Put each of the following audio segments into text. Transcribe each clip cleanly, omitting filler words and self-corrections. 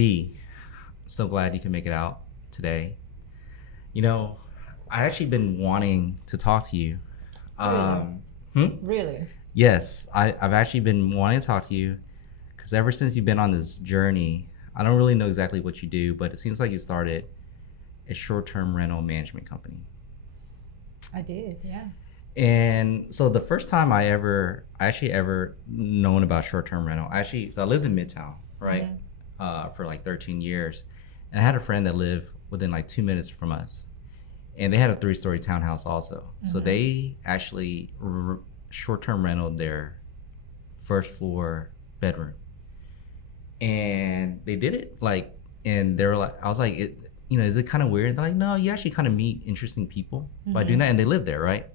V, so glad you can make it out today. You know, I actually been wanting to talk to you. Really? Hmm? Really? Yes, I've actually been wanting to talk to you because ever since you've been on this journey, I don't really know exactly what you do, but it seems like you started a short-term rental management company. I did, yeah. And so the first time I actually ever known about short-term rental, so I lived in Midtown, right, for like 13 years, and I had a friend that lived within like 2 minutes from us, and they had a 3-story townhouse also. So they actually short-term rented their first floor bedroom, and they did it like, and they were like, I was like, is it kind of weird? They're like, no, you actually kind of meet interesting people by doing that, and they live there, right?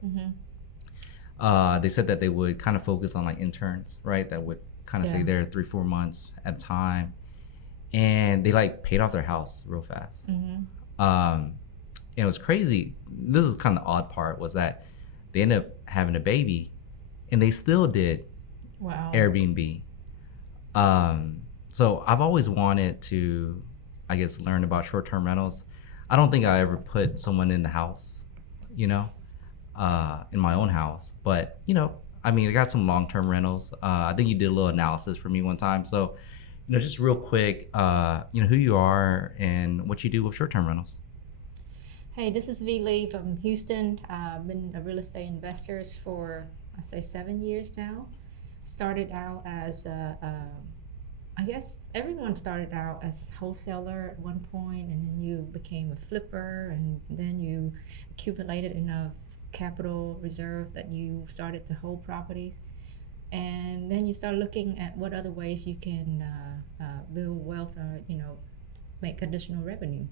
They said that they would kind of focus on like interns, right? That would kind of stay there 3-4 months at a time, and they like paid off their house real fast. And it was crazy. This is kind of the odd part, was that they ended up having a baby, and they still did Wow. Airbnb. So I've always wanted to, I guess, learn about short-term rentals. I don't think I ever put someone in the house, you know, in my own house. But, I mean, I got some long-term rentals. I think you did a little analysis for me one time. So, just real quick, who you are and what you do with short-term rentals. Hey, this is Vee Lee from Houston. I've been a real estate investor for, I say, 7 years now. Started out as I guess everyone started out as wholesaler at one point, and then you became a flipper, and then you accumulated enough capital reserve that you started to hold properties, and then you start looking at what other ways you can build wealth or make additional revenue,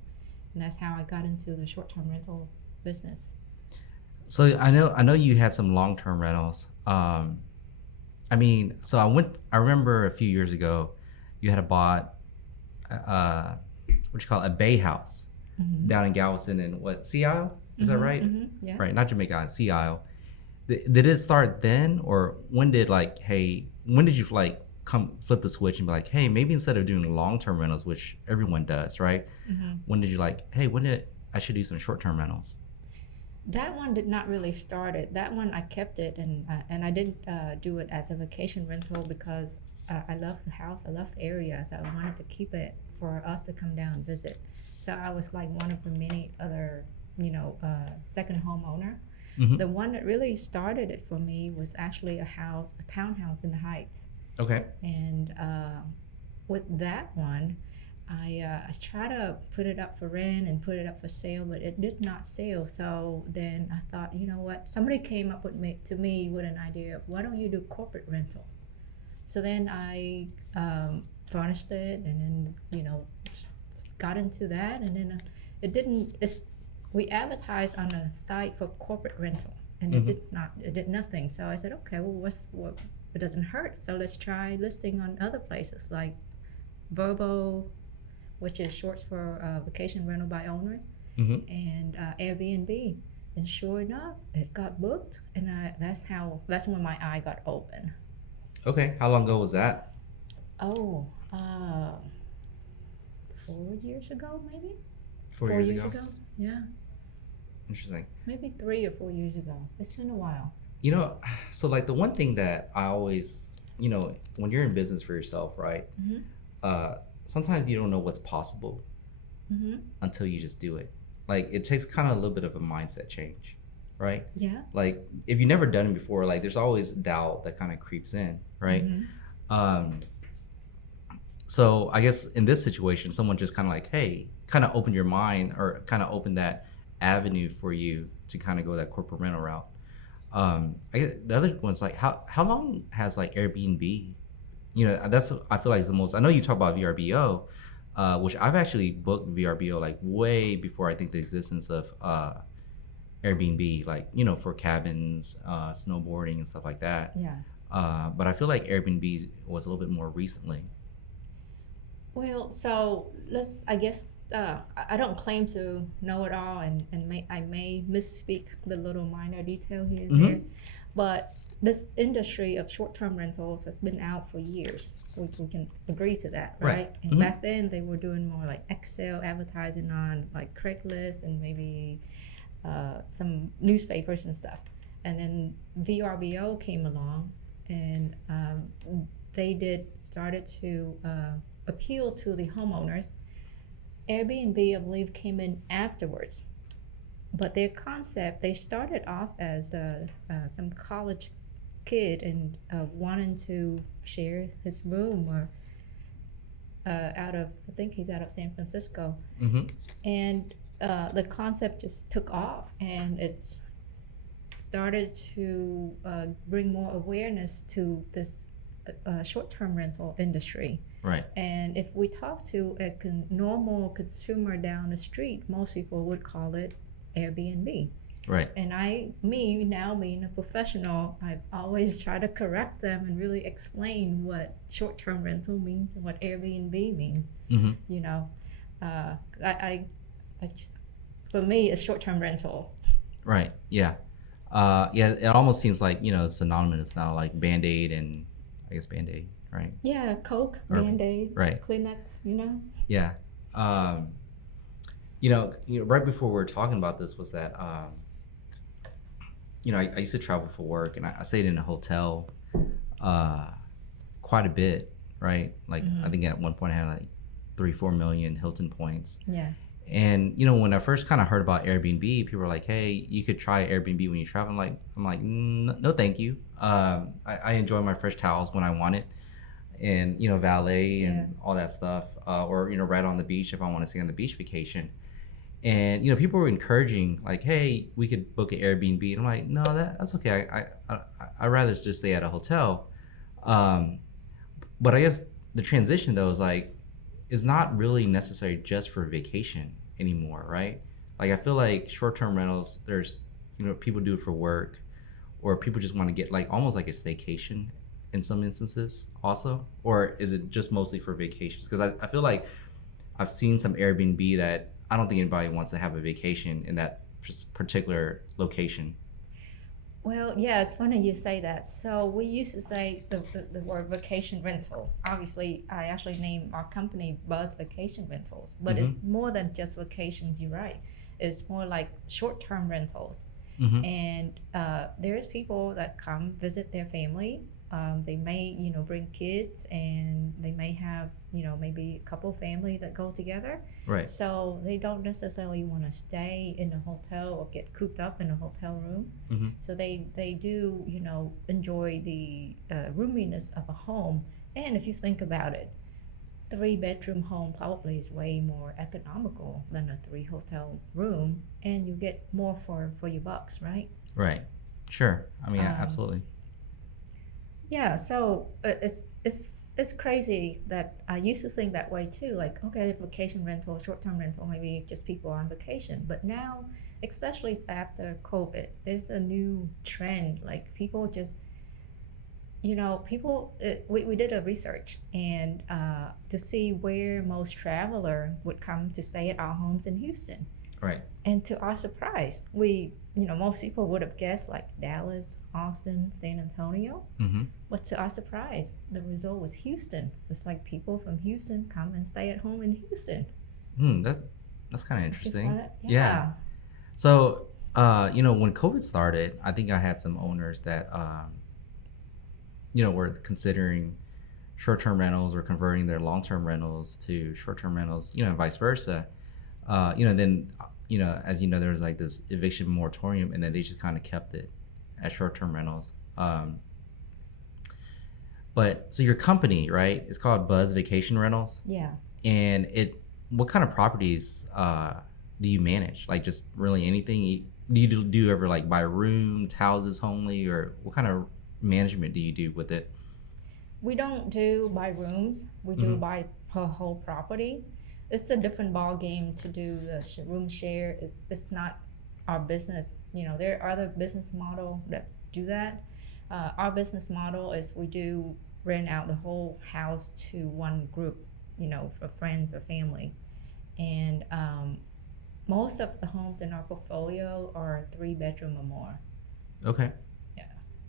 and that's how I got into the short-term rental business. So I know you had some long-term rentals. I mean, so I remember a few years ago, you had bought, what you call it, a bay house down in Galveston and Sea Isle? Is that right? Yeah. Right, not Jamaica Island, Sea Isle. Did it start then, or when did you come flip the switch and be like, hey, maybe instead of doing long-term rentals, which everyone does, right? When did you I should do some short-term rentals? That one did not really start it. That one I kept it, and I didn't do it as a vacation rental because I love the house, I love the area, so I wanted to keep it for us to come down and visit. So I was like one of the many other, second homeowner. The one that really started it for me was actually a townhouse in the Heights. Okay. And with that one, I tried to put it up for rent and put it up for sale, but it did not sell. So then I thought, you know what? Somebody came up to me with an idea of, why don't you do corporate rental? So then I furnished it, and then got into that, and then we advertised on a site for corporate rental, and it did nothing. So I said, okay, well, it doesn't hurt. So let's try listing on other places like Verbo, which is short for vacation rental by owner, and Airbnb. And sure enough, it got booked, and that's when my eye got open. Okay, how long ago was that? Oh, 4 years ago, maybe. 4 years ago. Yeah. Interesting. Maybe 3 or 4 years ago. It's been a while. So like the one thing that I always, when you're in business for yourself, right? Sometimes you don't know what's possible until you just do it. Like it takes kind of a little bit of a mindset change, right? Yeah. Like if you've never done it before, like there's always doubt that kind of creeps in, right? So I guess in this situation, someone just kind of like, hey, kind of open your mind, or kind of open that avenue for you to kind of go that corporate rental route. I guess the other one's like, how long has like Airbnb? That's, I feel like, is the most. I know you talk about VRBO, which I've actually booked VRBO like way before I think the existence of Airbnb, like for cabins, snowboarding and stuff like that. Yeah. But I feel like Airbnb was a little bit more recently. Well, so I guess I don't claim to know it all, and I may misspeak the little minor detail here and there, but this industry of short-term rentals has been out for years. We can agree to that, Right. right? And back then they were doing more like Excel advertising on like Craigslist and maybe some newspapers and stuff. And then VRBO came along, and they started to appeal to the homeowners. Airbnb, I believe, came in afterwards. But their concept, they started off as some college kid and wanting to share his room or I think he's out of San Francisco. Mm-hmm. And the concept just took off, and it's started to bring more awareness to this short-term rental industry. Right. And if we talk to a normal consumer down the street, most people would call it Airbnb. Right. And me now being a professional, I've always tried to correct them and really explain what short-term rental means and what Airbnb means. Mm-hmm. You know, I just, for me, it's short-term rental. Right. Yeah. Yeah. It almost seems like it's synonymous now, like Band-Aid and I guess Band-Aid, right? Yeah, Coke, Or- Band-Aid, right. Kleenex. Yeah. Right before we were talking about this was that, I used to travel for work, and I stayed in a hotel quite a bit, right? Like, I think at one point I had like 3-4 million Hilton points. Yeah. And, when I first kind of heard about Airbnb, people were like, hey, you could try Airbnb when you travel. I'm like, no, thank you. I enjoy my fresh towels when I want it, and, valet and all that stuff, or, right on the beach if I want to stay on the beach vacation. And people were encouraging, like, hey, we could book an Airbnb. And I'm like, no, that's okay. I'd rather just stay at a hotel. But I guess the transition though is not really necessary just for vacation anymore, right? Like, I feel like short-term rentals, there's people do it for work, or people just want to get like almost like a staycation in some instances also. Or is it just mostly for vacations? Because I feel like I've seen some Airbnb that I don't think anybody wants to have a vacation in that particular location. Well, yeah, it's funny you say that. So we used to say the word vacation rental. Obviously, I actually named our company Buzz Vacation Rentals, but it's more than just vacations, you're right. It's more like short-term rentals. And there's people that come visit their family. They may, bring kids, and they may have, maybe a couple family that go together. Right. So they don't necessarily want to stay in a hotel or get cooped up in a hotel room. So they do, enjoy the roominess of a home. And if you think about it, 3-bedroom home probably is way more economical than a 3 hotel room, and you get more for your bucks, right? Right. Sure. I mean, absolutely. Yeah, so it's crazy that I used to think that way too. Like, okay, vacation rental, short-term rental, maybe just people on vacation. But now, especially after COVID, there's a new trend. Like, people just, we did a research and to see where most traveler would come to stay at our homes in Houston. Right. And to our surprise, most people would have guessed like Dallas, Austin, San Antonio. But to our surprise, the result was Houston. It's like people from Houston come and stay at home in Houston. That's kind of interesting. Yeah. So, when COVID started, I think I had some owners that, were considering short-term rentals or converting their long-term rentals to short-term rentals, and vice versa. Then, as there was like this eviction moratorium, and then they just kind of kept it as short-term rentals. But so your company, right? It's called Buzz Vacation Rentals. Yeah. And what kind of properties do you manage? Like, just really anything? Do you ever like buy room, houses only, or what kind of management do you do with it? We don't do by rooms. We do by per whole property. It's a different ball game to do the room share. It's not our business. There are other business model that do that. Our business model is we do rent out the whole house to one group, for friends or family. And most of the homes in our portfolio are 3-bedroom or more. Okay. Yeah.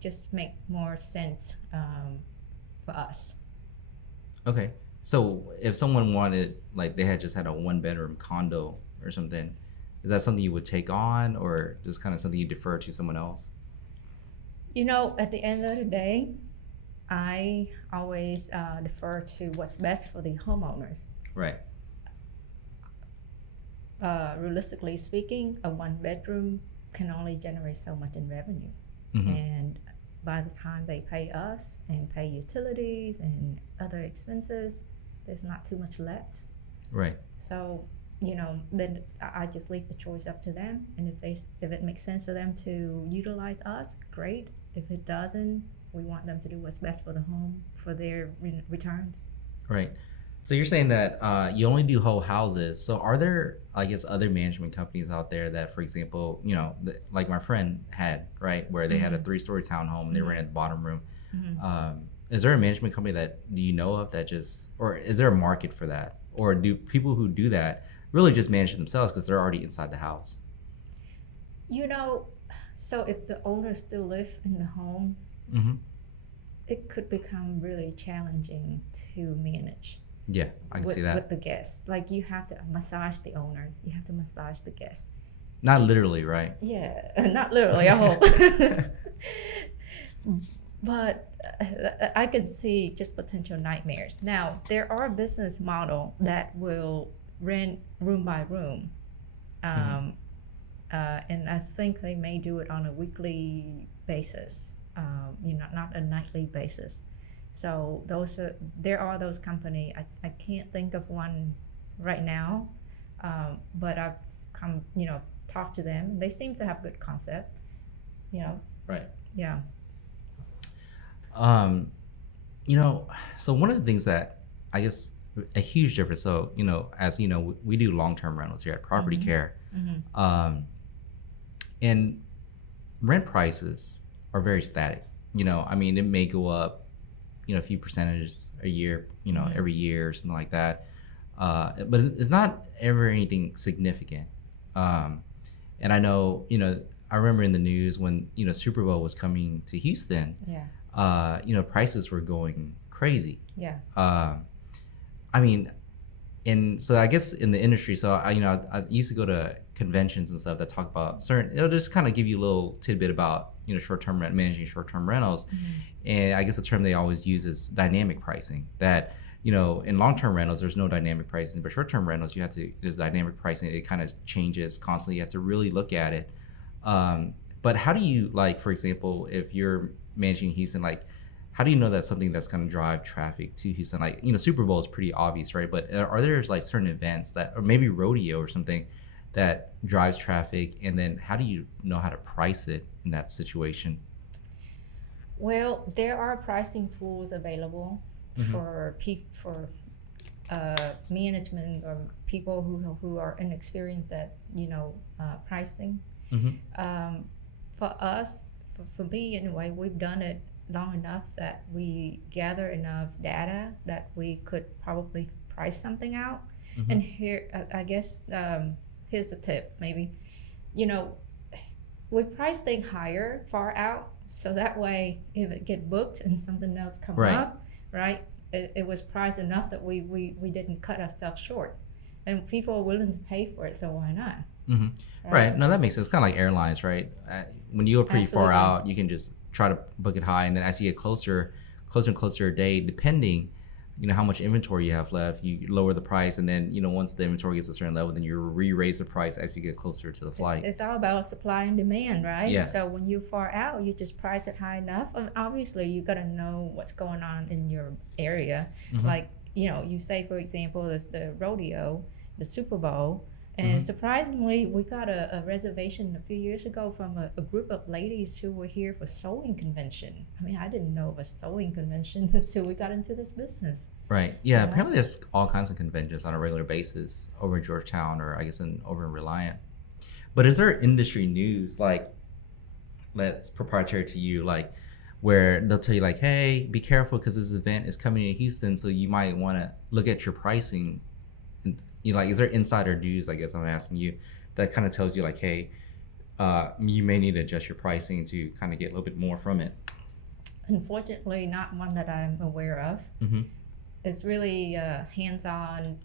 just make more sense for us. Okay. So if someone wanted, like, they had just had a one bedroom condo or something, is that something you would take on, or just kind of something you defer to someone else? At the end of the day, I always defer to what's best for the homeowners. Right. Realistically speaking, a one bedroom can only generate so much in revenue. Hmm. And by the time they pay us and pay utilities and other expenses, there's not too much left. Right. So, then I just leave the choice up to them. And if it makes sense for them to utilize us, great. If it doesn't, we want them to do what's best for the home for their returns. Right. So you're saying that you only do whole houses. So are there, I guess, other management companies out there that, for example, like my friend had, right, where they had a 3-story townhome and they rented the bottom room. Is there a management company that do you know of that just, or is there a market for that? Or do people who do that really just manage it themselves because they're already inside the house? So if the owners still live in the home, Hmm. it could become really challenging to manage. Yeah, I can see that. With the guests. Like you have to massage the owners, you have to massage the guests. Not literally, right? Yeah, not literally, I hope. But I could see just potential nightmares. Now, there are business model that will rent room by room. And I think they may do it on a weekly basis, not a nightly basis. So there are those company. I can't think of one right now, but I've talked to them. They seem to have good concept. Right. Yeah. So one of the things that I guess a huge difference. So, as you know, we do long-term rentals here at Property Care. And rent prices are very static. I mean, it may go up, a few percentages a year, every year or something like that. But it's not ever anything significant. And I know, I remember in the news when, Super Bowl was coming to Houston, Yeah. Prices were going crazy. Yeah. I mean, and so I guess in the industry, so I used to go to conventions and stuff that talk about certain, it'll just kind of give you a little tidbit about, short-term managing short-term rentals. And I guess the term they always use is dynamic pricing, that, in long-term rentals, there's no dynamic pricing, but short-term rentals, there's dynamic pricing. It kind of changes constantly. You have to really look at it. But how do you, like, for example, if you're managing Houston, like, how do you know that's something that's going to drive traffic to Houston? Like, Super Bowl is pretty obvious, right? But are there like certain events that, or maybe rodeo or something that drives traffic? And then how do you know how to price it in that situation? Well, there are pricing tools available for management or people who are inexperienced at pricing. For us, for me anyway, we've done it long enough that we gather enough data that we could probably price something out. And here, I guess, here's the tip, maybe. We price things higher far out, so that way if it get booked and something else come up, right, it was priced enough that we didn't cut ourselves short, and people are willing to pay for it, so why not? Right. No, that makes sense. It's kind of like airlines, right? When you go pretty far Absolutely. out, you can just try to book it high, and then as you get closer and closer a day, depending, how much inventory you have left, you lower the price, and then once the inventory gets a certain level, then you re-raise the price as you get closer to the flight. It's all about supply and demand, right? Yeah. So when you're far out, you just price it high enough. Obviously, you got to know what's going on in your area. Like, you say, for example, there's the rodeo, the Super Bowl. And surprisingly, we got a reservation a few years ago from a group of ladies who were here for sewing convention. I mean, I didn't know of a sewing convention until we got into this business. Right. Yeah. Apparently, there's all kinds of conventions on a regular basis over in Georgetown, or I guess over in Reliant. But is there industry news like that's proprietary to you, like where they'll tell you like, hey, be careful because this event is coming in Houston, so you might want to look at your pricing. And like, is there insider news, I guess I'm asking you, that kind of tells you like, hey, you may need to adjust your pricing to kind of get a little bit more from it? unfortunately not one that I'm aware of. Mm-hmm. It's really a hands-on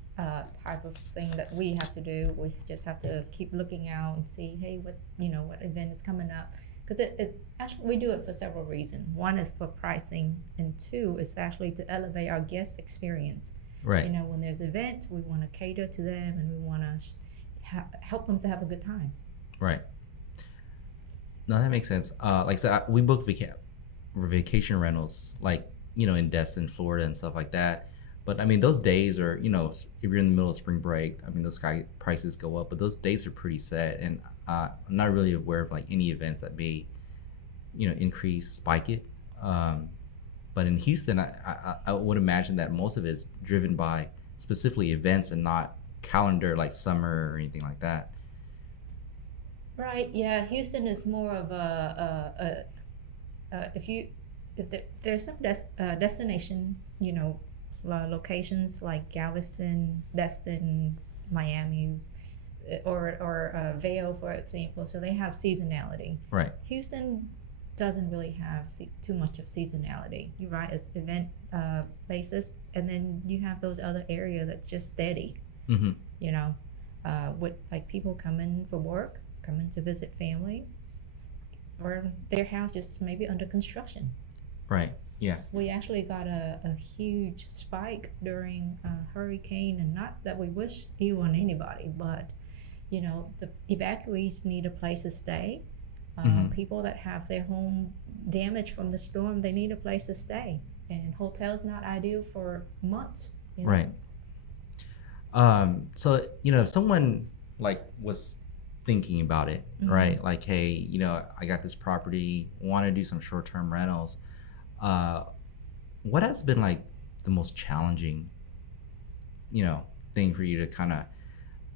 type of thing that we have to do. We just have to keep looking out and see, hey, what event is coming up. Because it's actually, we do it for several reasons. One is for pricing, and two is actually to elevate our guest experience. Right. When there's events, we want to cater to them, and we want to help them to have a good time. Right. No, that makes sense. Like I said, we book vacation rentals, like, in Destin, Florida, and stuff like that. But I mean, those days are, if you're in the middle of spring break, I mean, those prices go up, but those days are pretty set. And I'm not really aware of like any events that may, increase, spike it. But in Houston, I would imagine that most of it's driven by specifically events and not calendar like summer or anything like that. Right. Yeah. Houston is more of there's some destination, locations like Galveston, Destin, Miami, or Vail, for example. So they have seasonality. Right. Houston doesn't really have too much of seasonality. You're right. It's event basis, and then you have those other areas that just steady. Mm-hmm. With like people coming for work, coming to visit family, or their house just maybe under construction. Right. Yeah. We actually got a huge spike during a hurricane, and not that we wish ill on anybody, but the evacuees need a place to stay. People that have their home damaged from the storm, they need a place to stay, and hotels not ideal for months. Right. So if someone like was thinking about it, Mm-hmm. right? Like, hey, I got this property, want to do some short-term rentals. What has been like the most challenging, thing for you to kind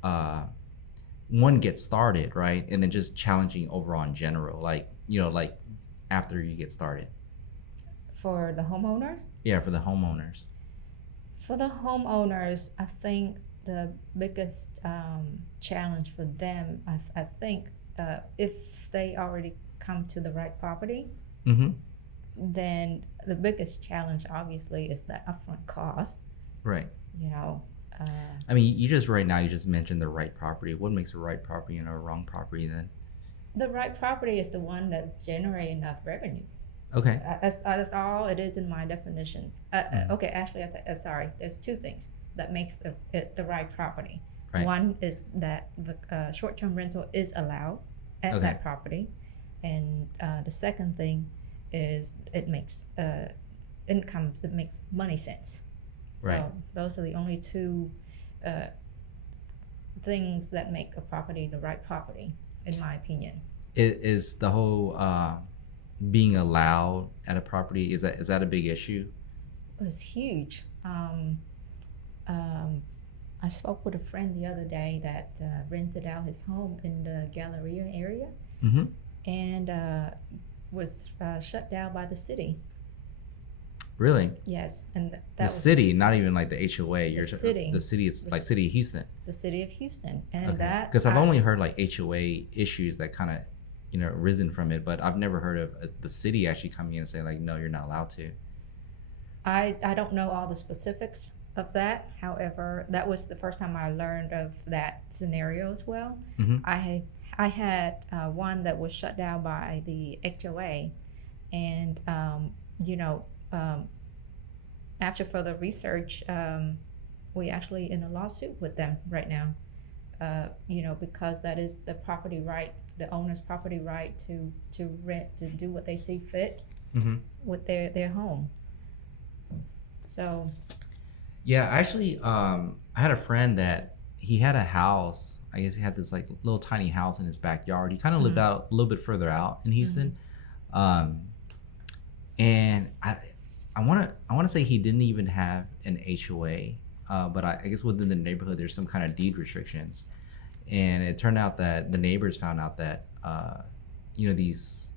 of, one, get started, right? And then just challenging overall in general, like, like after you get started. For the homeowners? Yeah, for the homeowners. For the homeowners, I think the biggest challenge for them, I think, if they already come to the right property, Mm-hmm. then the biggest challenge obviously is the upfront cost. Right. I mean, you just mentioned the right property. What makes a right property and a wrong property then? The right property is the one that's generating enough revenue. Okay. That's all it is in my definitions. Okay, actually, sorry. There's two things that makes the right property. Right. One is that the short-term rental is allowed at Okay. that property, and the second thing is it makes incomes. It makes money sense. So Right. those are the only two things that make a property the right property, in my opinion. Is the whole being allowed at a property, is that a big issue? It was huge. I spoke with a friend the other day that rented out his home in the Galleria area, Mm-hmm. and was shut down by the city. Really? Yes, and that The was city, not even like the HOA. city. The city. It's The like c- city of Houston. the city of Houston, and Okay. that Because I've only heard like HOA issues that kind of risen from it, but I've never heard of the city actually coming in and saying like, no, you're not allowed to. I don't know all the specifics of that. However, that was the first time I learned of that scenario as well. Mm-hmm. I had one that was shut down by the HOA, and after further research, we actually in a lawsuit with them right now. Because that is the property right, the owner's property right to rent, to do what they see fit Mm-hmm. with their home. So Yeah, actually, I had a friend that he had a house. I guess he had this like little tiny house in his backyard. He kind of lived out a little bit further out in Houston, and I want to say he didn't even have an HOA, but I guess within the neighborhood there's some kind of deed restrictions, and it turned out that the neighbors found out that these,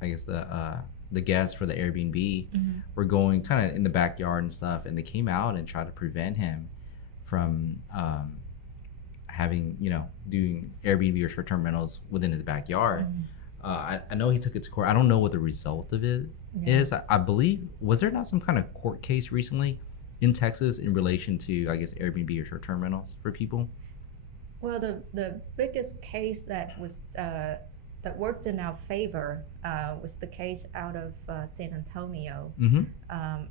I guess the guests for the Airbnb were going kind of in the backyard and stuff, and they came out and tried to prevent him from having doing Airbnb or short-term rentals within his backyard. I know he took it to court. I don't know what the result of it is. I believe, was there not some kind of court case recently in Texas in relation to, I guess, Airbnb or short-term rentals for people? Well, the biggest case that was that worked in our favor was the case out of San Antonio, Mm-hmm.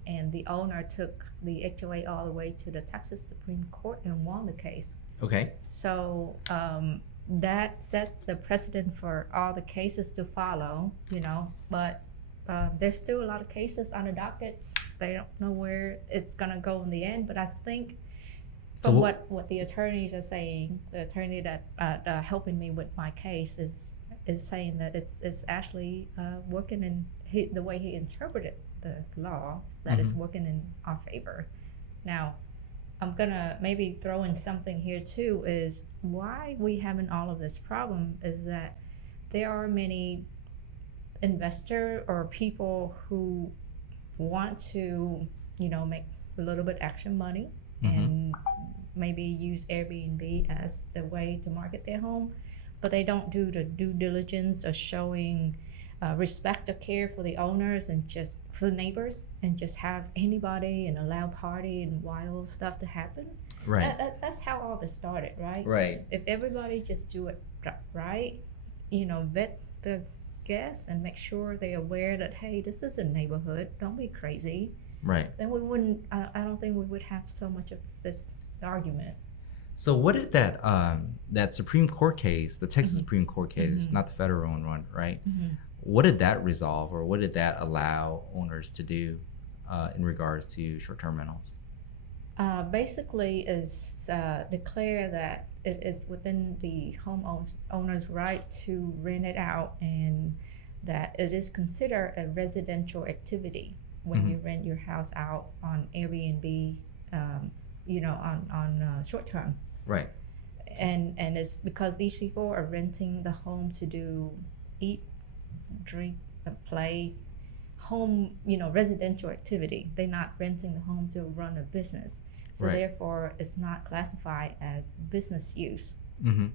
and the owner took the HOA all the way to the Texas Supreme Court and won the case. Okay. So that set the precedent for all the cases to follow, but there's still a lot of cases on the dockets. They don't know where it's going to go in the end, but I think So from what- what the attorneys are saying, the attorney that helping me with my case is saying that it's actually working in the way he interpreted the law, that it's working in our favor. Now, I'm gonna maybe throw in something here too, is why we having all of this problem is that there are many investor or people who want to, make a little bit extra money and maybe use Airbnb as the way to market their home, but they don't do the due diligence of showing respect or care for the owners and just for the neighbors, and just have anybody and allow party and wild stuff to happen. Right. That's how all this started, right? Right. If everybody just do it right, vet the guests and make sure they're aware that, hey, this is a neighborhood, don't be crazy, Right. then we wouldn't, I don't think we would have so much of this argument. So what did that Supreme Court case, the Texas Supreme Court case, not the federal one, right? What did that resolve, or what did that allow owners to do in regards to short-term rentals? Basically is declare that it is within the homeowner's right to rent it out, and that it is considered a residential activity when you rent your house out on Airbnb, on short term. Right. And it's because these people are renting the home to do eat, drink, and play, home, residential activity. They're not renting the home to run a business. So Right. therefore, it's not classified as business use. Mm-hmm.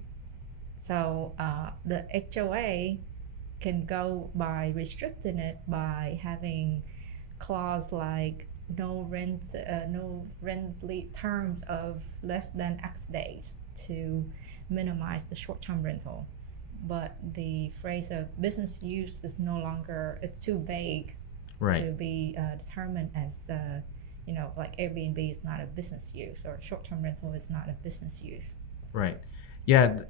So the HOA can go by restricting it by having clause like no rent terms of less than X days to minimize the short-term rental. But the phrase of business use is no longer, it's too vague Right. to be determined as, like Airbnb is not a business use, or short-term rental is not a business use. Right. Yeah.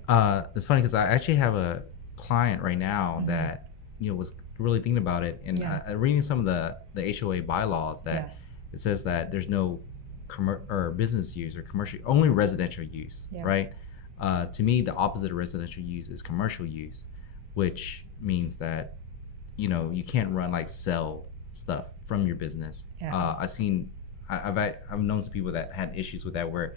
It's funny because I actually have a client right now that was really thinking about it, and reading some of the HOA bylaws that it says that there's no or business use or commercial, only residential use. Right. To me, the opposite of residential use is commercial use, which means that you can't sell stuff from your business. I've known some people that had issues with that, where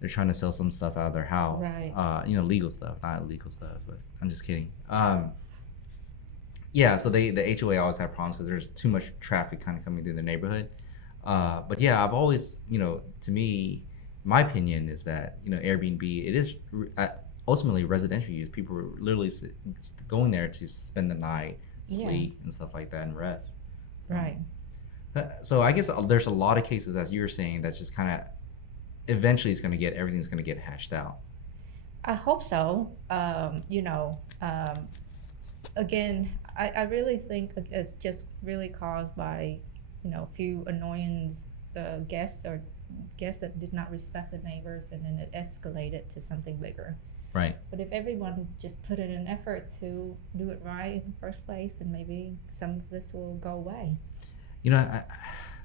they're trying to sell some stuff out of their house. Right. Legal stuff, not illegal stuff, but I'm just kidding. So the HOA always have problems because there's too much traffic kind of coming through the neighborhood. But yeah, I've always, to me, my opinion is that, Airbnb, it is ultimately residential use. People are literally going there to spend the night, sleep, and stuff like that, and rest. Right. So I guess there's a lot of cases, as you were saying, that's just kind of eventually everything's going to get hashed out. I hope so. Again, I really think it's just really caused by, a few annoyance guests or guests that did not respect the neighbors, and then it escalated to something bigger. Right. But if everyone just put in an effort to do it right in the first place, then maybe some of this will go away.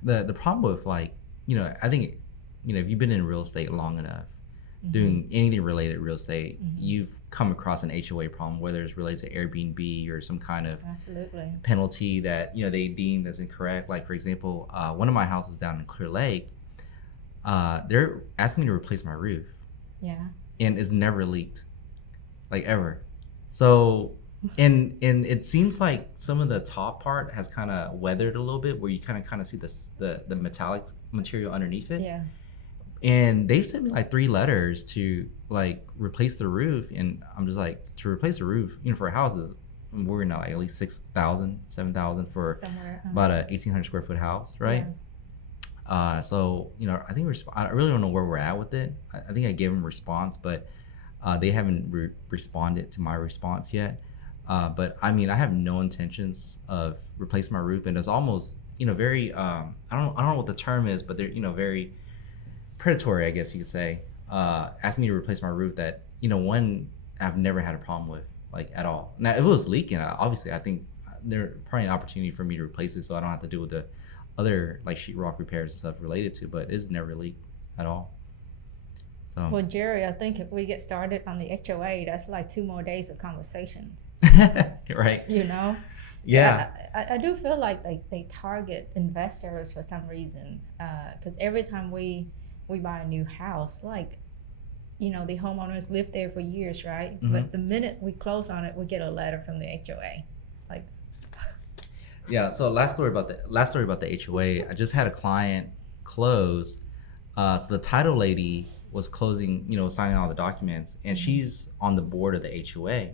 The problem with I think, if you've been in real estate long enough, doing anything related to real estate, you've come across an HOA problem, whether it's related to Airbnb or some kind of penalty that they deem as incorrect. Like, for example, one of my houses down in Clear Lake, they're asking me to replace my roof. Yeah. And it's never leaked, ever. So, and it seems like some of the top part has kind of weathered a little bit, where you kind of see the metallic material underneath it. Yeah. And they've sent me 3 letters to replace the roof, and I'm just to replace the roof, for houses, we're gonna like at least 6,000, 7,000 for somewhere. about a 1,800 square foot house, right? So I think I really don't know where we're at with it. I think I gave them a response, but they haven't responded to my response yet. But I mean, I have no intentions of replacing my roof, and it's almost very I don't know what the term is, but they're very predatory, I guess you could say. Asking me to replace my roof that one I've never had a problem with, like, at all. Now if it was leaking, obviously I think there's probably an opportunity for me to replace it, so I don't have to deal with the other like sheetrock repairs and stuff related to, but it's never leaked at all. So Well, Jerry, I think if we get started on the HOA, that's like 2 more days of conversations. right. Yeah, I do feel like they target investors for some reason. Because every time we buy a new house, like, the homeowners live there for years, right? But the minute we close on it, we get a letter from the HOA. Like, Yeah. So last story about the HOA. I just had a client close. So the title lady was closing, signing all the documents, and she's on the board of the HOA.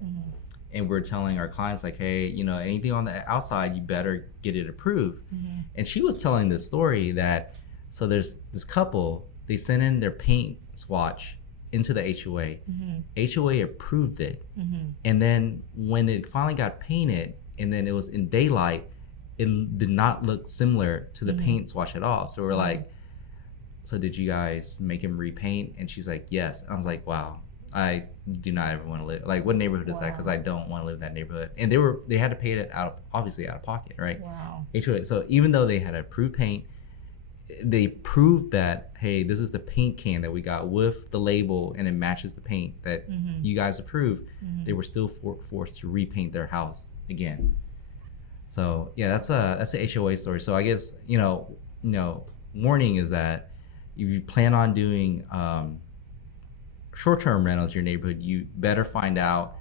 And we're telling our clients like, hey, anything on the outside, you better get it approved. And she was telling this story that so there's this couple, they sent in their paint swatch into the HOA. HOA approved it, and then when it finally got painted, and then it was in daylight, it did not look similar to the paint swatch at all. So we're like, so did you guys make him repaint? And she's like, yes. And I was like, wow, I do not ever want to live. Like, what neighborhood is that? Because I don't want to live in that neighborhood. And they had to pay it obviously out of pocket, right? wow. HOA. So even though they had approved paint, they proved that, hey, this is the paint can that we got with the label, and it matches the paint that you guys approved. They were still forced to repaint their house again. So yeah, that's a HOA story. So I guess warning is that if you plan on doing short-term rentals in your neighborhood, you better find out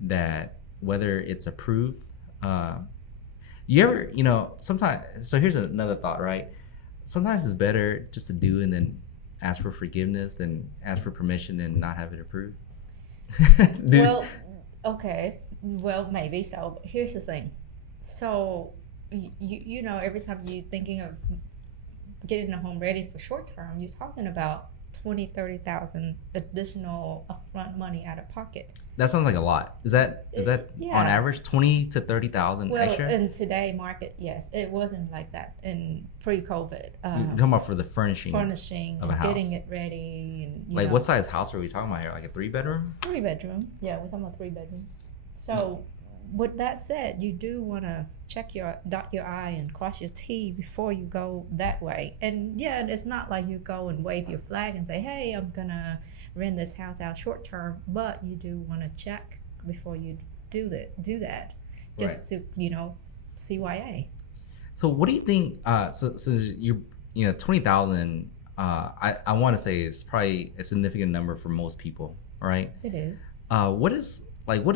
that whether it's approved. You ever sometimes. So here's another thought, right? Sometimes it's better just to do and then ask for forgiveness than ask for permission and not have it approved. Well, okay. Well, maybe. So here's the thing. So every time you're thinking of getting a home ready for short term, you're talking about 30,000 additional upfront money out of pocket. That sounds like a lot. Is that on average 20 to 30,000 extra? Well, in today's market, yes, it wasn't like that in pre-COVID. You're talking about for the furnishing of a house, getting it ready, and like what size house are we talking about here? Like a 3-bedroom? 3-bedroom. Yeah, we're talking about 3-bedroom. So. With that said, you do want to dot your I and cross your T before you go that way. And yeah, it's not like you go and wave your flag and say, hey, I'm going to rent this house out short term, but you do want to check before you do that just to, CYA. So what do you think, so you're, 20,000, I want to say is probably a significant number for most people, right? It is. What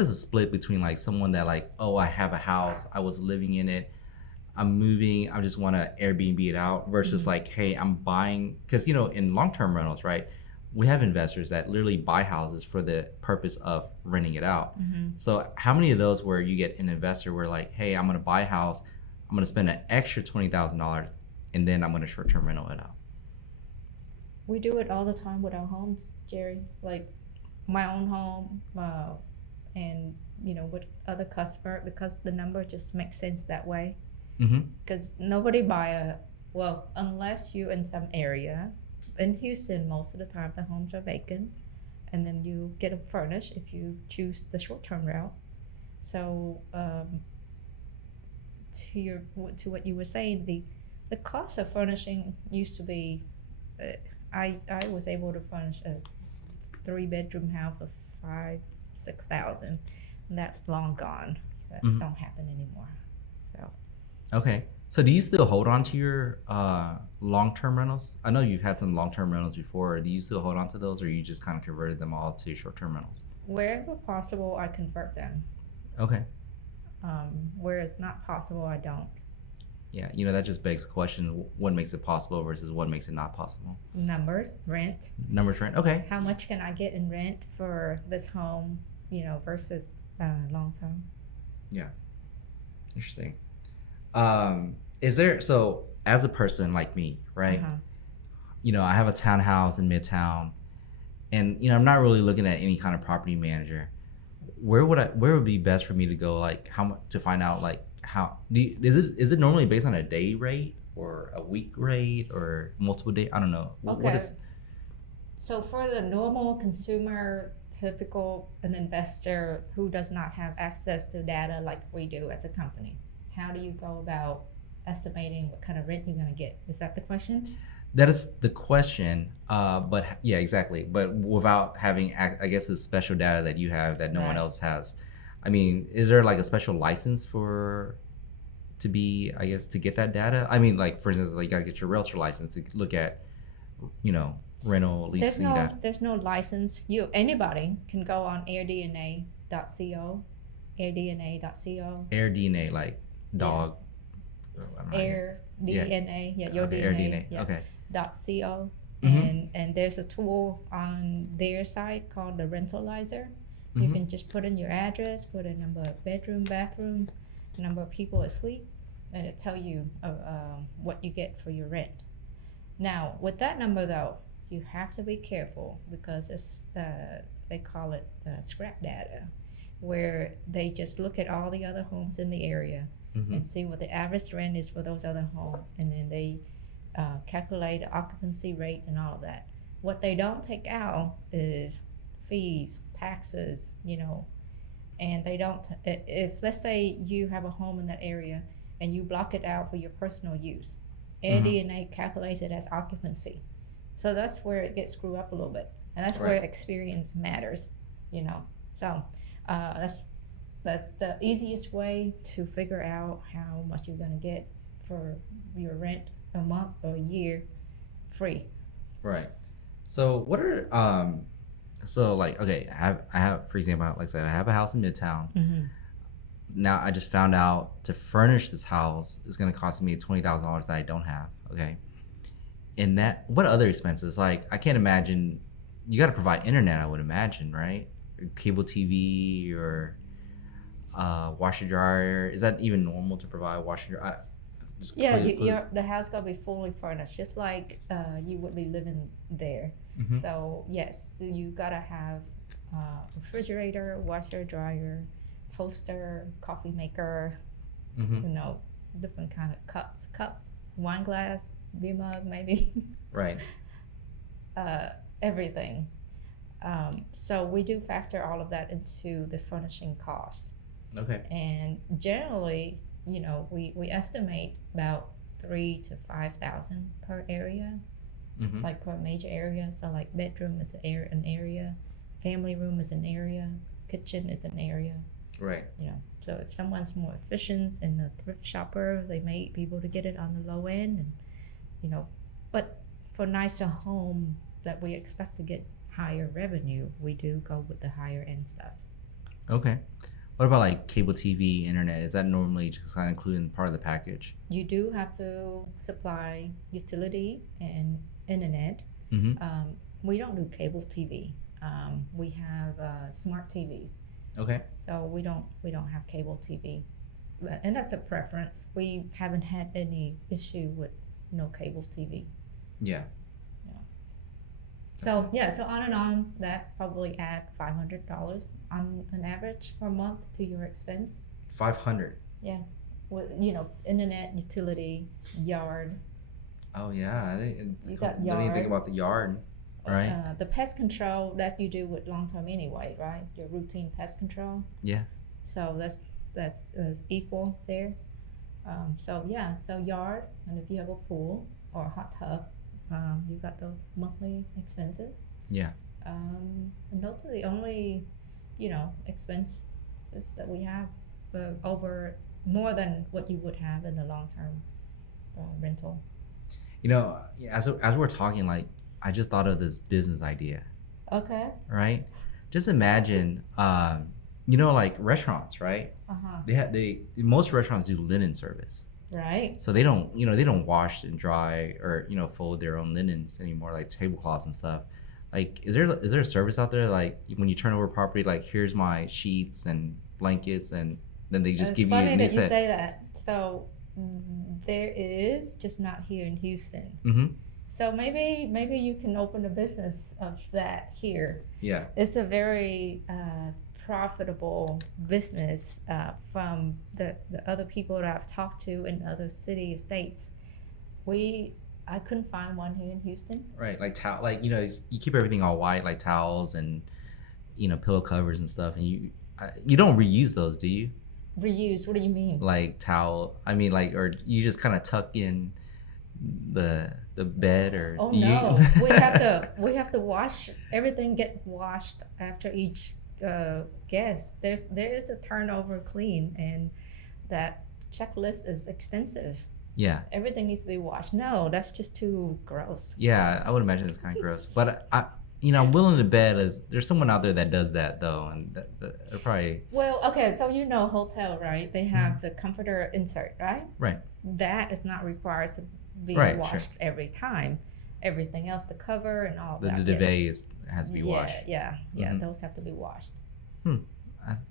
is the split between like someone that like, oh, I have a house, I was living in it, I'm moving, I just want to Airbnb it out, versus like, hey, I'm buying, because in long-term rentals, right, we have investors that literally buy houses for the purpose of renting it out. So how many of those where you get an investor where like, hey, I'm going to buy a house, I'm going to spend an extra $20,000 and then I'm going to short-term rental it out? We do it all the time with our homes, Jerry. Like my own home, and with other customer, because the number just makes sense that way. Because nobody unless you're in some area in Houston, most of the time the homes are vacant, and then you get them furnished if you choose the short-term route. So to what you were saying, the cost of furnishing used to be, I was able to furnish a 3-bedroom house for $6,000. That's long gone. That don't happen anymore. So. Okay. So do you still hold on to your long-term rentals? I know you've had some long-term rentals before. Do you still hold on to those, or you just kind of converted them all to short-term rentals? Wherever possible, I convert them. Okay. Where it's not possible, I don't. Yeah, that just begs the question, what makes it possible versus what makes it not possible? Numbers, rent. Okay. How much can I get in rent for this home, versus long term? Yeah. Interesting. Is there, so as a person like me, right? Uh-huh. I have a townhouse in Midtown, and I'm not really looking at any kind of property manager. Where would be best for me to go? Like, how much to find out, like, is it normally based on a day rate or a week rate or multiple day? I don't know. What Okay. is So for the normal consumer, typical an investor who does not have access to data like we do as a company, how do you go about estimating what kind of rent you're going to get? Is that the question? that is the question? But yeah, exactly. But without having, I guess, the special data that you have that no one Right. else has. I mean, is there like a special license for to be, I guess, to get that data? I mean, like, for instance, like, you gotta get your realtor license to look at, rental leasing data. There's no license. Anybody can go on airdna.co, airdna.co, Air DNA, like yeah, dog. I'm not here. air Yeah. DNA, yeah, your Okay. Air DNA, DNA. yeah, Okay. .co, Mm-hmm. and there's a tool on their site called the Rentalizer. You Mm-hmm. can just put in your address, put a number of bedroom, bathroom, number of people asleep, and it tell you what you get for your rent. Now, with that number though, you have to be careful because they call it scrap data, where they just look at all the other homes in the area Mm-hmm. and see what the average rent is for those other homes, and then they calculate the occupancy rate and all of that. What they don't take out is fees, taxes, and they don't. If let's say you have a home in that area and you block it out for your personal use, Mm-hmm. AirDNA calculates it as occupancy. So that's where it gets screwed up a little bit, and that's where Right. experience matters. So that's the easiest way to figure out how much you're gonna get for your rent a month or a year free. Right. So what are so, like, okay, I have for example, like I said, I have a house in Midtown. Mm-hmm. Now I just found out to furnish this house is gonna cost me $20,000 that I don't have. Okay. And that, what other expenses? Like, I can't imagine, you got to provide internet, I would imagine, right? Or cable TV or washer dryer. Is that even normal to provide washer dryer? Just Yeah, please. the house gotta be fully furnished, just like you would be living there. Mm-hmm. So yes, so you gotta have refrigerator, washer, dryer, toaster, coffee maker, Mm-hmm. different kind of cups, wine glass, beer mug, maybe, Right. uh, everything. So we do factor all of that into the furnishing cost. Okay. And generally, we estimate about 3 to 5 thousand per area, Mm-hmm. like per major area. So like bedroom is an area, family room is an area, kitchen is an area. Right. So if someone's more efficient and a thrift shopper, they may be able to get it on the low end, and but for nicer home that we expect to get higher revenue, we do go with the higher end stuff. Okay. What about like cable TV, internet? Is that normally just kind of included in part of the package? You do have to supply utility and internet. Mm-hmm. We don't do cable TV. We have smart TVs, Okay. so we don't have cable TV, and that's a preference. We haven't had any issue with no cable TV. Yeah. So yeah, so on and on, that probably add $500 on an average per month to your expense. 500. Yeah, with internet, utility, yard. Oh yeah. You got Don't even think yard. about the yard. Right. The pest control that you do with long term anyway, right? Your routine pest control. Yeah. So that's equal there. So yeah, so yard, and if you have a pool or a hot tub, you got those monthly expenses. Yeah. And those are the only, expenses that we have over more than what you would have in the long term rental. As we're talking, like, I just thought of this business idea, Okay. right? Just imagine, like restaurants, right? Uh-huh. Most restaurants do linen service, Right. so they don't wash and dry or fold their own linens anymore, like tablecloths and stuff. Like, is there a service out there, like, when you turn over property, like, here's my sheets and blankets, and then they just It's give you a funny new that you set. say that. So there is, just not here in Houston. Mm-hmm. So maybe you can open a business of that here. Yeah. It's a very profitable business from the other people that I've talked to in other city states. I couldn't find one here in Houston. Right. Like like you keep everything all white, like towels and pillow covers and stuff, and you don't reuse those, do you? Reuse? What do you mean? Like towel. I mean, like, or you just kind of tuck in the bed, or Oh you? no, we have to wash everything. Get washed after each guest. There is a turnover clean, and that checklist is extensive. Yeah. Everything needs to be washed. No, that's just too gross. Yeah, I would imagine it's kind of gross, but I'm willing to bet there's someone out there that does that though, and they're probably Well, okay, so hotel, right? They have the comforter insert, right? right. That is not required to be Right, washed sure. every time. Everything else, the cover and all The that. duvet has to be yeah, washed. yeah, Mhm. those have to be washed.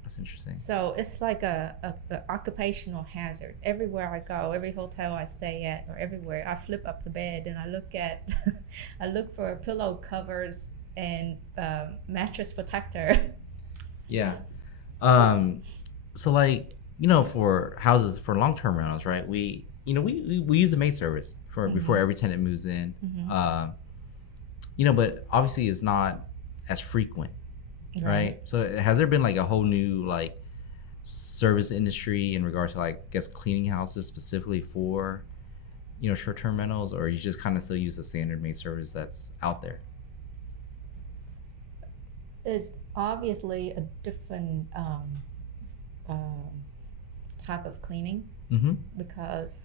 That's interesting. So it's like a occupational hazard. Everywhere I go, every hotel I stay at, or everywhere, I flip up the bed and I look at, I look for pillow covers and mattress protector. Yeah. So like for houses for long-term rentals, right? We use a maid service for before every tenant moves in. But obviously it's not as frequent. Right. So has there been like a whole new like service industry in regards to like guest cleaning houses specifically for short-term rentals, or you just kind of still use the standard maid service that's out there? It's obviously a different type of cleaning because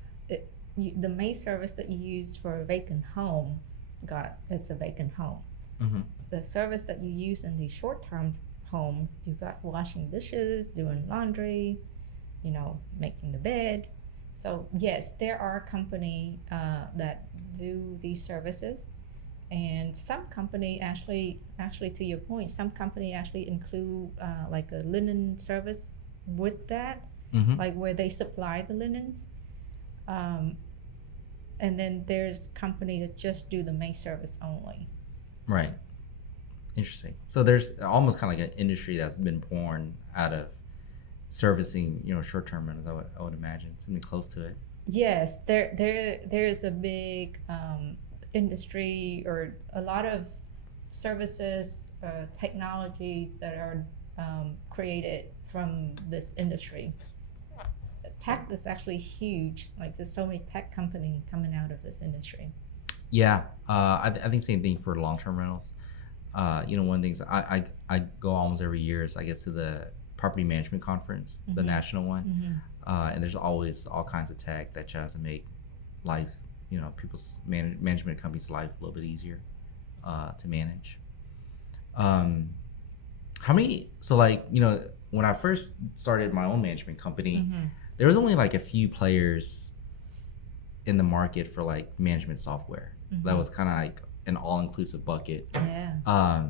the maid service that you use for a vacant home, it's a vacant home. The service that you use in these short-term homes, you got washing dishes, doing laundry, making the bed. So yes, there are companies that do these services, and some company actually to your point, some company actually include like a linen service with that, like where they supply the linens. And then there's company that just do the maid service only. Right. Interesting. So there's almost kind of like an industry that's been born out of servicing, short-term rentals. I would imagine something close to it. Yes, there's a big industry, or a lot of services, technologies that are created from this industry. Tech is actually huge. Like there's so many tech company coming out of this industry. Yeah, I think same thing for long-term rentals. One of the things I go almost every year is I guess to the property management conference, the national one, and there's always all kinds of tech that tries to make lives, people's management companies' life a little bit easier to manage. How many? So like when I first started my own management company, there was only like a few players in the market for like management software. That was kind of like an all-inclusive bucket. Yeah.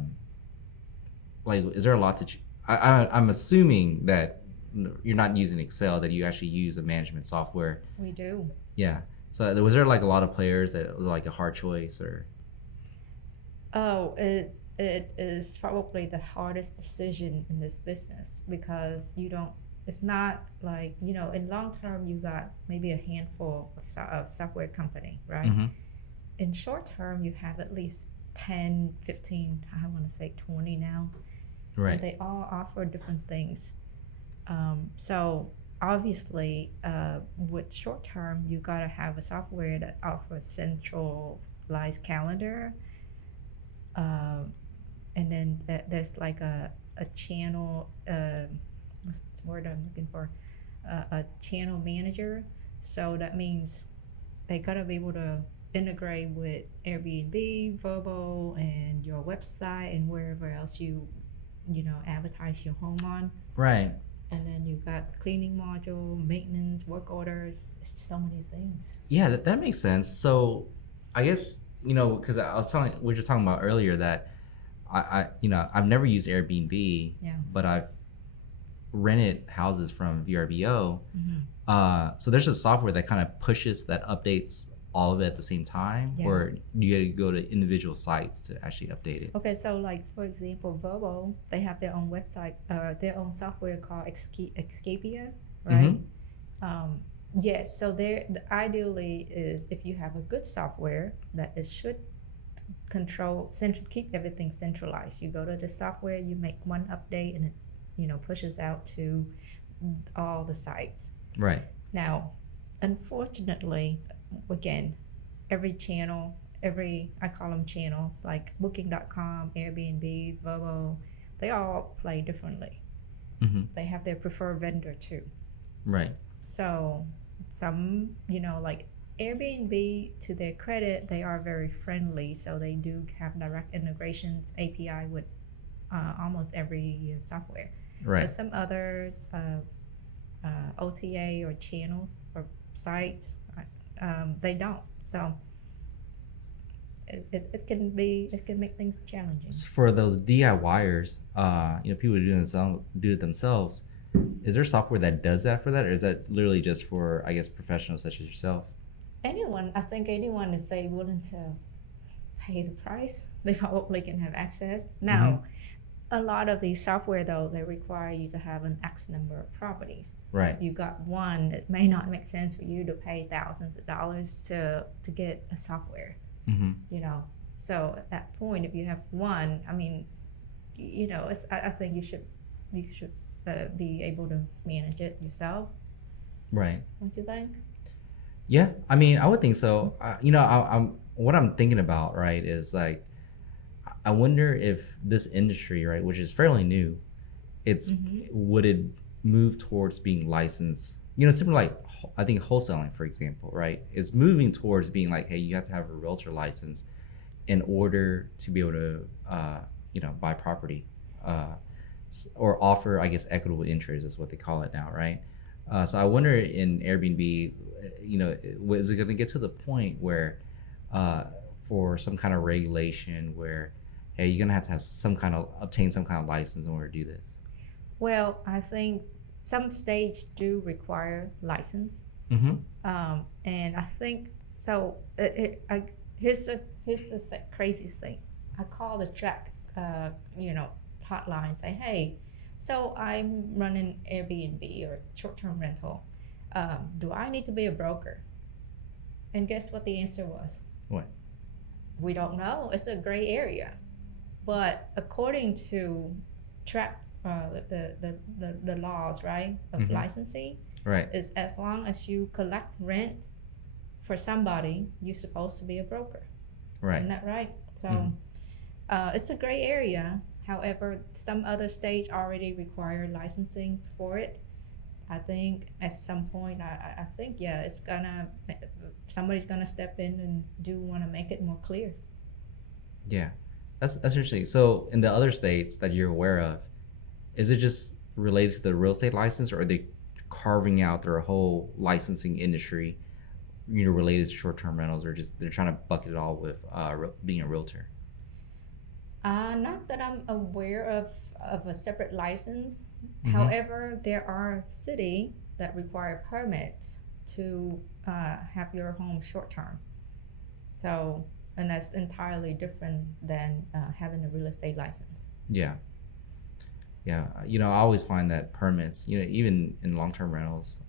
Like, is there a lot to? I'm assuming that you're not using Excel; that you actually use a management software. We do. Yeah. So was there like a lot of players that it was like a hard choice, or? Oh, it is probably the hardest decision in this business because it's not like, in long term, you got maybe a handful of software company, right? In short term, you have at least 10, 15, I want to say 20 now. Right. And they all offer different things. So obviously, with short term, you got to have a software that offers centralized calendar. And then there's like a channel, what's the word I'm looking for? A channel manager. So that means they got to be able to integrate with Airbnb, Vrbo, and your website, and wherever else you advertise your home on. Right. And then you got cleaning module, maintenance, work orders. It's just so many things. Yeah, that makes sense. So I guess because we were just talking about earlier that I've never used Airbnb, Yeah. but I've rented houses from VRBO. So there's a software that kind of pushes that updates all of it at the same time, Yeah. or you got to go to individual sites to actually update it. Okay, so like for example, Volvo, they have their own website, their own software called Escapia, right? Yes, so ideally is if you have a good software that it should keep everything centralized. You go to the software, you make one update, and it pushes out to all the sites. Right. Now, unfortunately, again, every channel, I call them channels, like Booking.com, Airbnb, Vovo, they all play differently. They have their preferred vendor too. Right. So some, like Airbnb, to their credit, they are very friendly. So they do have direct integrations, API with almost every software. Right. But some other OTA or channels or sites, they don't. So it can make things challenging. For those DIYers, people who do it themselves. Is there software that does that for that, or is that literally just for, I guess, professionals such as yourself? I think anyone, if they're willing to pay the price, they probably can have access. Now, a lot of these software, though, they require you to have an X number of properties. So right. If you got one, it may not make sense for you to pay thousands of dollars to get a software. So at that point, if you have one, I mean, I think you should be able to manage it yourself. Right. Don't you think? Yeah, I mean, I would think so. What I'm thinking about, right, is like, I wonder if this industry, right, which is fairly new, would it move towards being licensed? Similar like, I think wholesaling, for example, right, is moving towards being like, hey, you have to have a realtor license in order to be able to, buy property, or offer, I guess, equitable interest is what they call it now, right? So I wonder in Airbnb, is it going to get to the point where, for some kind of regulation where, hey, you're going to have obtain some kind of license in order to do this? Well, I think some states do require license. And I think, so here's the craziest thing. I call the Jack, hotline, say, hey, so I'm running Airbnb or short-term rental. Do I need to be a broker? And guess what the answer was? What? We don't know. It's a gray area. But according to the laws, right, of licensing, right, is as long as you collect rent for somebody, you're supposed to be a broker. Right. Isn't that right? So it's a gray area. However, some other states already require licensing for it. I think at some point, I think, yeah, somebody's gonna step in and want to make it more clear. Yeah, that's interesting. So in the other states that you're aware of, is it just related to the real estate license, or are they carving out their whole licensing industry, related to short-term rentals, or just they're trying to bucket it all with being a realtor? Not that I'm aware of a separate license. However, there are cities that require permits to have your home short-term. So, and that's entirely different than having a real estate license. Yeah. Yeah. I always find that permits, even in long-term rentals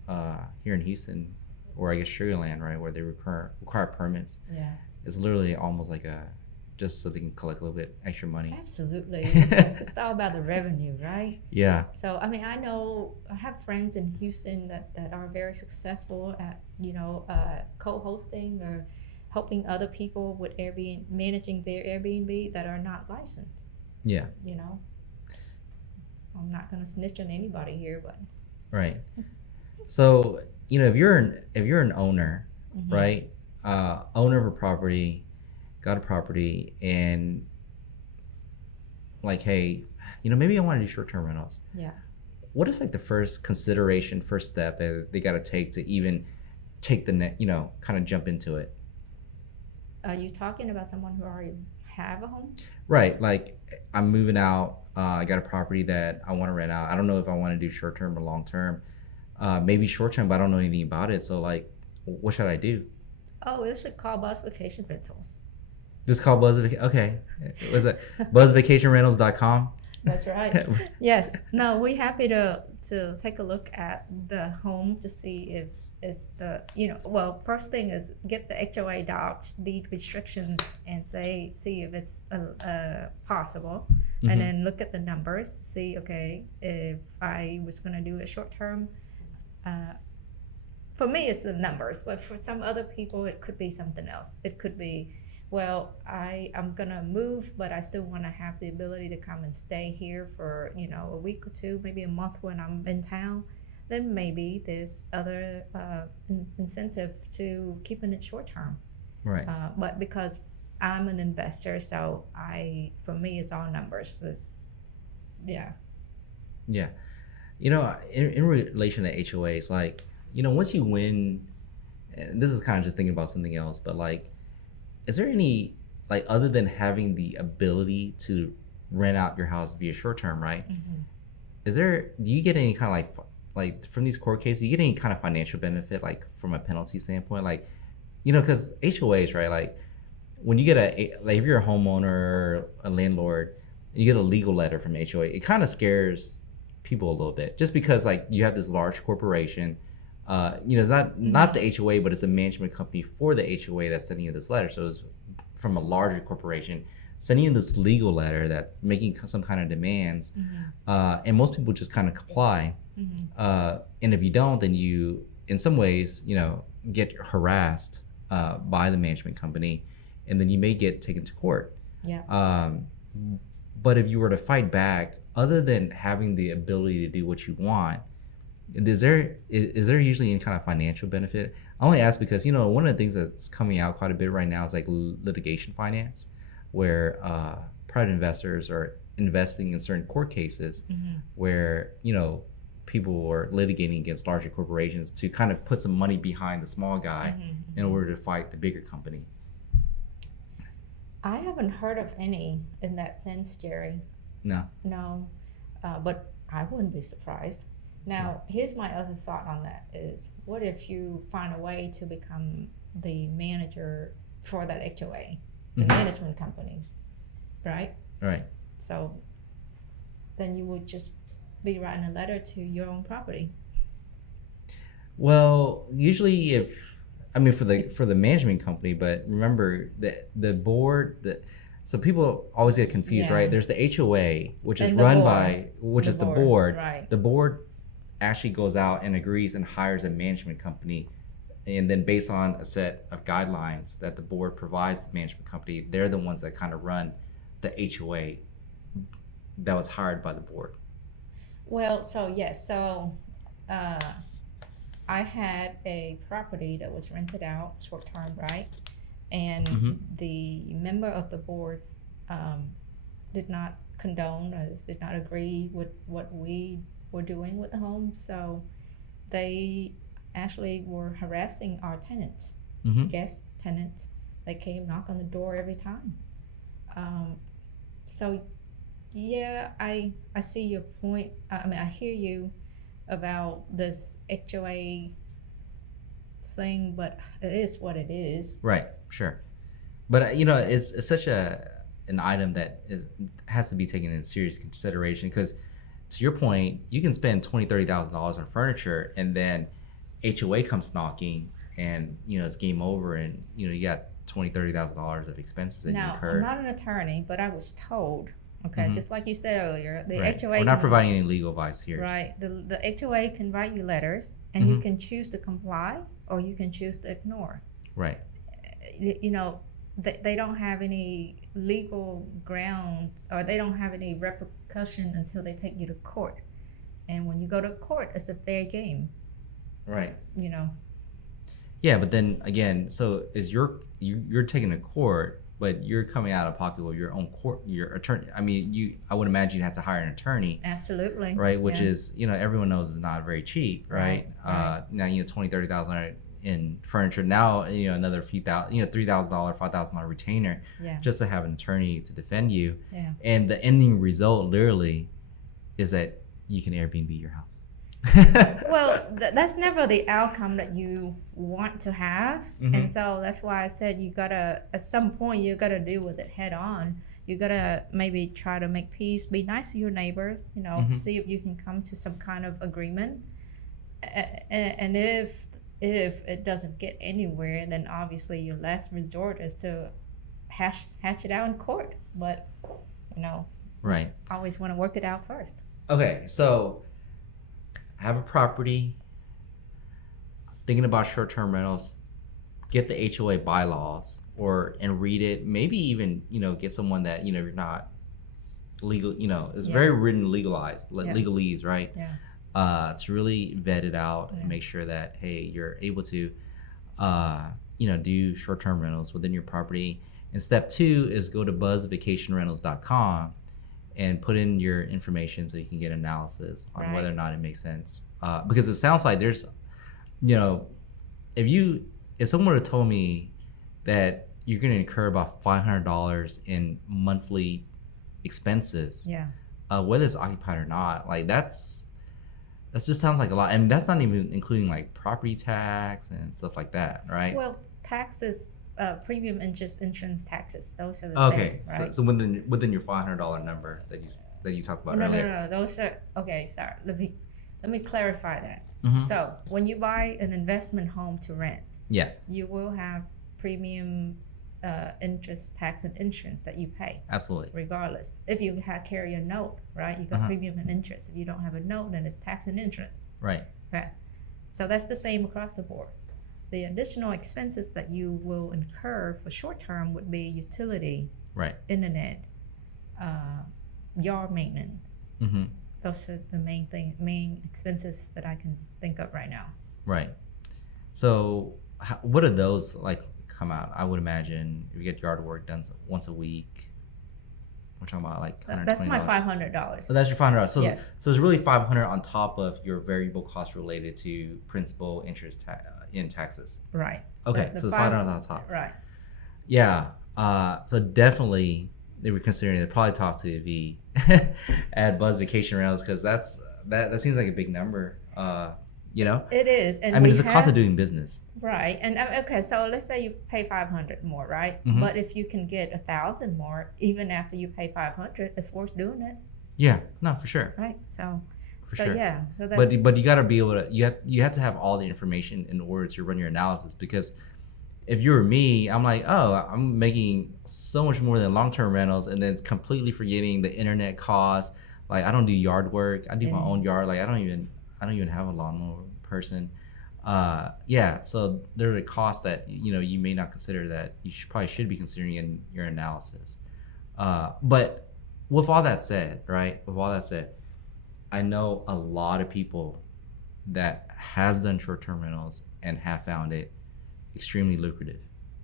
here in Houston, or I guess Sugarland, right, where they require permits. Yeah. It's literally almost like just so they can collect a little bit extra money. Absolutely. It's all about the revenue, right? Yeah. So, I mean, I have friends in Houston that are very successful at, co-hosting or helping other people with Airbnb, managing their Airbnb that are not licensed. Yeah. I'm not going to snitch on anybody here, but. Right. So, if you're an owner, right, owner of a property, got a property, and like, hey, maybe I want to do short-term rentals. Yeah. What is like the first step that they got to take to even take the kind of jump into it? Are you talking about someone who already have a home? Right. Like, I'm moving out. I got a property that I want to rent out. I don't know if I want to do short term or long term. Maybe short term, but I don't know anything about it. So like, what should I do? Oh, this should call Bus Vacation Rentals. Just call Buzz. Okay, was it buzzvacationrentals.com? That's right. Yes. No, we're happy to take a look at the home to see if it's the, well, first thing is get the HOA docs, deed restrictions, and see if it's possible. Mhm. And then look at the numbers, see, okay, if I was going to do a short term, for me, it's the numbers, but for some other people, it could be something else. It could be, well, I'm gonna move, but I still want to have the ability to come and stay here for a week or two, maybe a month when I'm in town. Then maybe there's other incentive to keeping it short term. Right. But because I'm an investor, so for me, it's all numbers. Yeah. Yeah. In relation to HOAs, like, once you win, and this is kind of just thinking about something else, but like, is there any, like, other than having the ability to rent out your house via short term, right? Mm-hmm. Do you get any kind of like from these court cases, you get any kind of financial benefit, like from a penalty standpoint? Like, because HOAs, right? Like, when you get if you're a homeowner or a landlord, you get a legal letter from HOA, it kind of scares people a little bit, just because like you have this large corporation. It's not the HOA, but it's the management company for the HOA that's sending you this letter. So it's from a larger corporation sending you this legal letter that's making some kind of demands, and most people just kind of comply. And if you don't, then you, in some ways, get harassed by the management company, and then you may get taken to court. Yeah. But if you were to fight back, other than having the ability to do what you want, is there usually any kind of financial benefit? I only ask because one of the things that's coming out quite a bit right now is like litigation finance, where private investors are investing in certain court cases where people are litigating against larger corporations to kind of put some money behind the small guy in order to fight the bigger company. I haven't heard of any in that sense, Jerry. No. But I wouldn't be surprised. Now, here's my other thought on that is, what if you find a way to become the manager for that HOA, the management company, right? Right. So then you would just be writing a letter to your own property. Well, usually for the management company, but remember that the board, so people always get confused, right? There's the HOA, which is run by, the board. Right. The board actually goes out and agrees and hires a management company, and then based on a set of guidelines that the board provides the management company, they're the ones that kind of run the HOA that was hired by the board. Well, so yes, so I had a property that was rented out short term, right? And the member of the board did not condone or did not agree with what we were doing with the home, so they actually were harassing our tenants, guest tenants. They came knock on the door every time. So yeah, I see your point. I mean, I hear you about this HOA thing, but it is what it is. Right, sure. But it's such an item that has to be taken in serious consideration, because to your point, you can spend $20,000-$30,000 on furniture, and then HOA comes knocking, and it's game over, and you got $20,000-$30,000 of expenses that you incurred. Now, I'm not an attorney, but I was told, just like you said earlier, the right. HOA. We're not providing any legal advice here. Right. The HOA can write you letters, and you can choose to comply or you can choose to ignore. Right. They don't have any legal grounds, or they don't have any repercussion until they take you to court. And when you go to court, it's a fair game. Right. Yeah, but then again, so is you're taking to court, but you're coming out of pocket with your own court, your attorney. I mean, I would imagine you had to hire an attorney. Absolutely. Right, which is everyone knows is not very cheap, right? Right. Now $20,000-$30,000 in furniture. Now, another few thousand, $3,000, $5,000 retainer, Yeah. just to have an attorney to defend you. Yeah. And the ending result, literally, is that you can Airbnb your house. Well, that's never the outcome that you want to have. Mhm. And so that's why I said you gotta, at some point, you gotta deal with it head on. You gotta maybe try to make peace, be nice to your neighbors, Mhm. see if you can come to some kind of agreement. And if it doesn't get anywhere, then obviously your last resort is to hatch it out in court. But Right. always want to work it out first. Okay, so I have a property. Thinking about short-term rentals, get the HOA bylaws and read it. Maybe even get someone that you're not legal. It's Yeah. very written, legalized, Yeah. legalese, right? Yeah. To really vet it out Yeah. and make sure that you're able to do short-term rentals within your property. And step 2 is go to buzzvacationrentals.com and put in your information so you can get analysis on Right. whether or not it makes sense. Because it sounds like there's, if someone would have told me that you're going to incur about $500 in monthly expenses, Yeah. Whether it's occupied or not, like that just sounds like a lot. And that's not even including like property tax and stuff like that, right? Well, taxes, premium interest, insurance taxes, those are the Okay, same, right? so within your $500 number that you talked about no, earlier. no, those are okay. Sorry, let me clarify that. Mhm. So when you buy an investment home to rent, Yeah, you will have premium, interest, tax, and insurance that you pay, absolutely. regardless. If you carry a note, right, you got Uh-huh. premium and interest. If you don't have a note, then it's tax and insurance. Right. Okay, so that's the same across the board. The additional expenses that you will incur for short term would be utility, Right. internet, yard maintenance. Mm-hmm. Those are the main expenses that I can think of right now. Right. So what do those like come out? I would imagine if you get yard work done once a week, we're talking about like $120. That's my $500. So that's your $500. So Yes. So it's really $500 on top of your variable cost related to principal, interest, in taxes. Right. Okay, The so it's five- $500 on top. Right. Yeah. So definitely they were considering. They probably talked to Vee at Buzz Vacation Rentals because that seems like a big number. It is, and I mean, we it's the cost have- of doing business. Right, and okay, so let's say you pay 500 more, right? Mhm. But if you can get 1,000 more, even after you pay 500, it's worth doing it, Yeah. No, for sure. right? So, For sure. yeah, so that's, But you got to be able to you have to have all the information in order to run your analysis, because if you were me, I'm like, oh, I'm making so much more than long-term rentals, and then completely forgetting the internet costs. Like, I don't do yard work. I do my Yeah. own yard. Like, I don't even have a lawnmower person. So there are costs that you may not consider that you probably should be considering in your analysis. But with all that said, right? With all that said, I know a lot of people that has done short-term rentals and have found it extremely lucrative,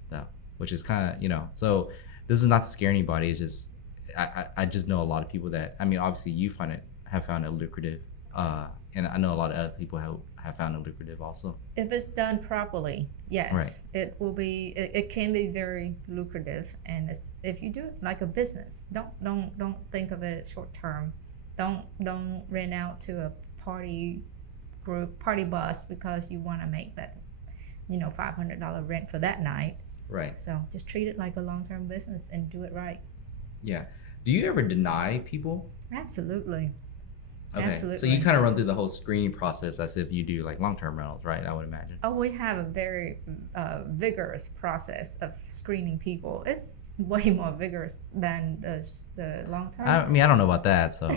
though, which is kind of So this is not to scare anybody. It's just I just know a lot of people that, I mean, obviously you have found it lucrative, and I know a lot of other people have found it lucrative also. if it's done properly, yes, it will be. It can be very lucrative, and if you do it like a business, don't think of it short term. Don't rent out to a party bus because you want to make that $500 rent for that night. Right. So just treat it like a long-term business and do it right. Yeah. Do you ever deny people? Absolutely. Okay. Absolutely. So you kind of run through the whole screening process as if you do like long-term rentals, right? I would imagine. Oh, we have a very vigorous process of screening people. It's way more vigorous than the long-term. I mean, I don't know about that, so.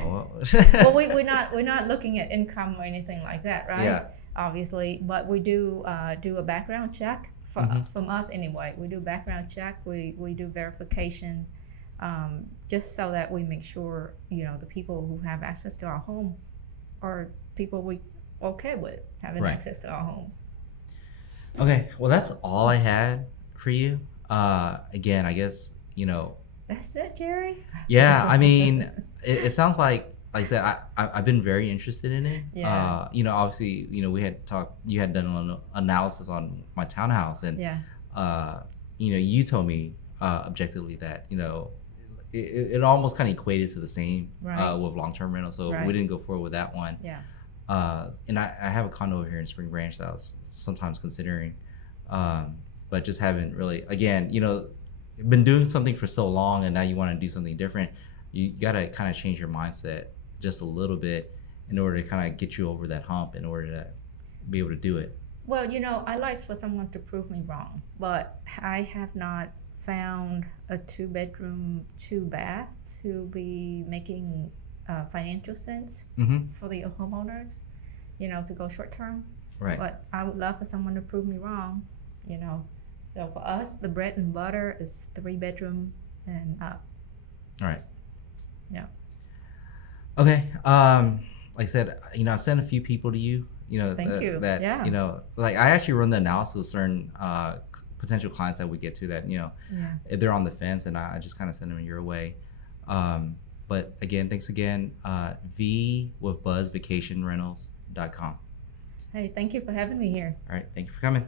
Well, we're not looking at income or anything like that, right? Yeah. Obviously, but we do a background check from us anyway. We do background check. We do verification, just so that we make sure the people who have access to our home are people we okay with having Right. access to our homes. Okay. Well, that's all I had for you. Again, I guess That's it, Jerry. Yeah. I mean, it sounds like like I said, I've been very interested in it. Yeah. You know, obviously, you know, we had talked. You had done an analysis on my townhouse, and Yeah. uh, you know, you told me objectively that you know it almost kind of equated to the same Right. with long-term rental. So Right. we didn't go forward with that one. Yeah. And I have a condo over here in Spring Branch that I was sometimes considering, but just haven't really. Again, you know, been doing something for so long, and now you want to do something different. You gotta kind of change your mindset just a little bit in order to kind of get you over that hump in order to be able to do it. Well, you know, I like for someone to prove me wrong, but I have not found a 2 bedroom, 2 bath to be making financial sense Mm-hmm. for the homeowners, you know, to go short term. Right. But I would love for someone to prove me wrong, you know. So for us, the bread and butter is 3 bedroom and up. All right. Yeah. Okay. Like I said, you know, I sent a few people to you. You know, Thank you. that Yeah. you know, like I actually run the analysis of certain potential clients that we get to that you know Yeah. if they're on the fence, and I just kind of send them your way. But again, thanks again. V with BuzzVacationRentals.com. Hey, thank you for having me here. All right. Thank you for coming.